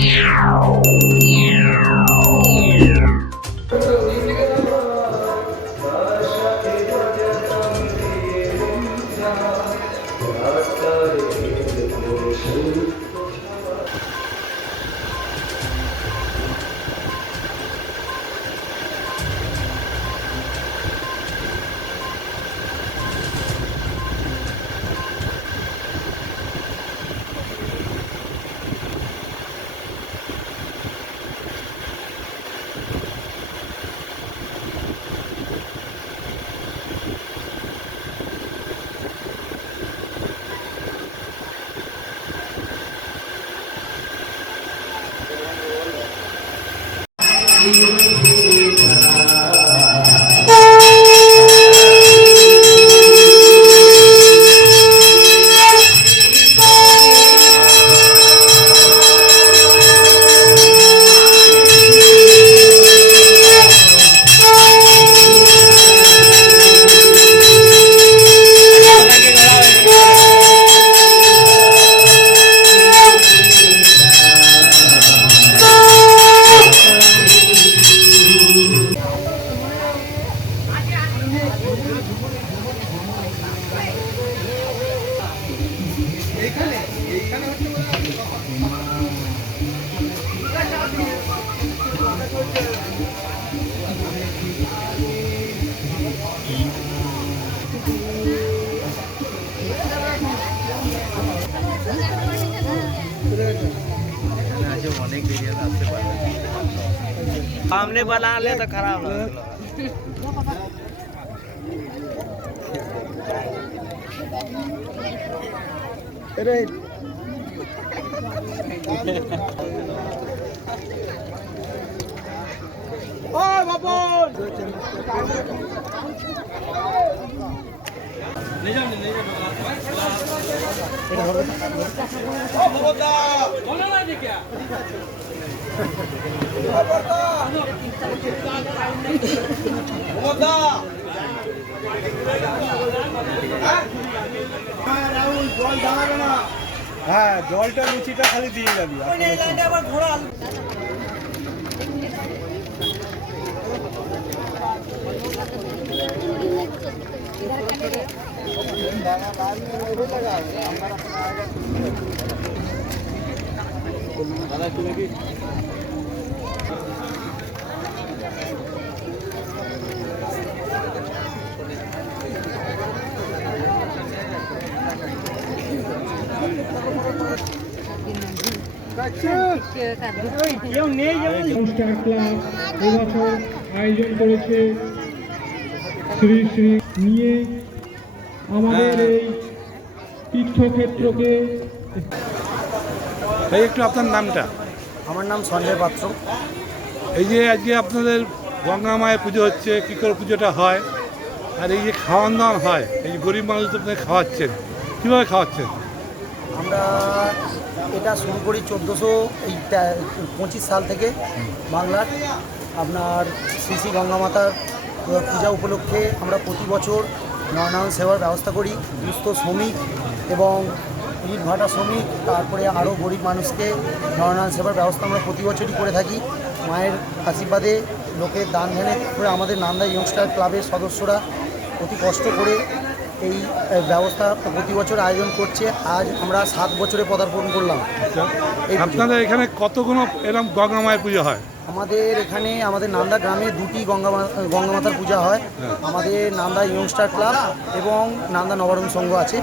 了。सामने बना ले तो खराब हो ओ बाबू। হ্যাঁ জলটা লুচিটা খালি দিয়ে যাবি। কেউ স্টার ক্লাব এবছর আয়োজন করেছে শ্রী শ্রী নিয়ে আমাদের এই তীর্থক্ষেত্রকে এই একটু আপনার নামটা? আমার নাম সঞ্জয় পাত্র। এই যে আজকে আপনাদের গঙ্গা মায়ের পুজো হচ্ছে কী করে পুজোটা হয় আর এই যে খাওয়ান দাওয়ান হয় এই যে গরিব মানুষ তো আপনি খাওয়াচ্ছেন কীভাবে খাওয়াচ্ছেন? আমরা এটা শুরু করি চোদ্দোশো এই পঁচিশ সাল থেকে বাংলার। আপনার শ্রী শ্রী গঙ্গা মাতার পূজা উপলক্ষে আমরা প্রতি বছর নয়নায়ন সেবার ব্যবস্থা করি দুস্থ শ্রমিক এবং ইট ভাটা শ্রমিক তারপরে আরও গরিব মানুষকে নয়নায়ন সেবার ব্যবস্থা আমরা প্রতি বছরই করে থাকি। মায়ের আশীর্বাদে লোকের দান ধ্যানে করে আমাদের নান্দা ইয়ংস্টার ক্লাবের সদস্যরা অতি কষ্ট করে এই ব্যবস্থা প্রতি বছর আয়োজন করছে। আজ আমরা সাত বছরে পদার্পণ করলাম। পুজো। আপনাদের এখানে কতগুলো এরকম গঙ্গা মায়ের পুজো হয়? আমাদের এখানে আমাদের নান্দা গ্রামে দুটি গঙ্গা মা- গঙ্গা মাতার পূজা হয়। আমাদের নান্দা ইয়ংস্টার ক্লাব এবং নান্দা নবরণ সংঘ আছে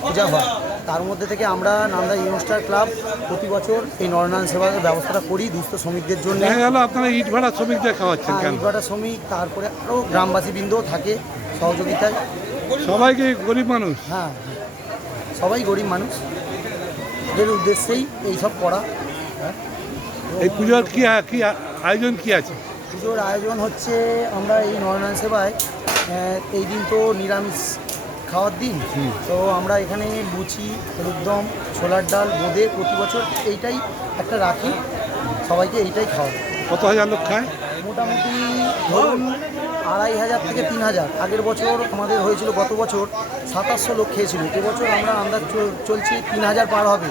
পূজা হয়। তার মধ্যে থেকে আমরা নান্দা ইয়ংস্টার ক্লাব প্রতি বছর এই নরনারায়ণ সেবার ব্যবস্থাটা করি দুস্থ শ্রমিকদের জন্য। আপনারা ইট ভাড়া শ্রমিকদের খাওয়াচ্ছেন কেন? ইটভাটা শ্রমিক তারপরে আরও গ্রামবাসীবৃন্দও থাকে সহযোগিতায়। সবাইকে গরিব মানুষ? হ্যাঁ হ্যাঁ। সবাই গরিব মানুষ। এদের উদ্দেশ্যেই এইসব করা। এই পুজোর কি কি আয়োজন কি আছে? পুজোর আয়োজন হচ্ছে আমরা এই নরনারায়ণ সেবায় এই দিন তো নিরামিষ খাওয়ার দিন। তো আমরা এখানে লুচি রুদ্দম ছোলার ডাল বোঁদে প্রতি বছর এইটাই একটা রাখি। সবাইকে এইটাই খাওয়া কত হাজার লোক খায়? মোটামুটি ধরুন আড়াই হাজার থেকে তিন হাজার। আগের বছর আমাদের হয়েছিল গত বছর সাতাশশো লোক খেয়েছিল। এবছর আমরা আন্দাজ চল- চলছি তিন হাজার পার হবে।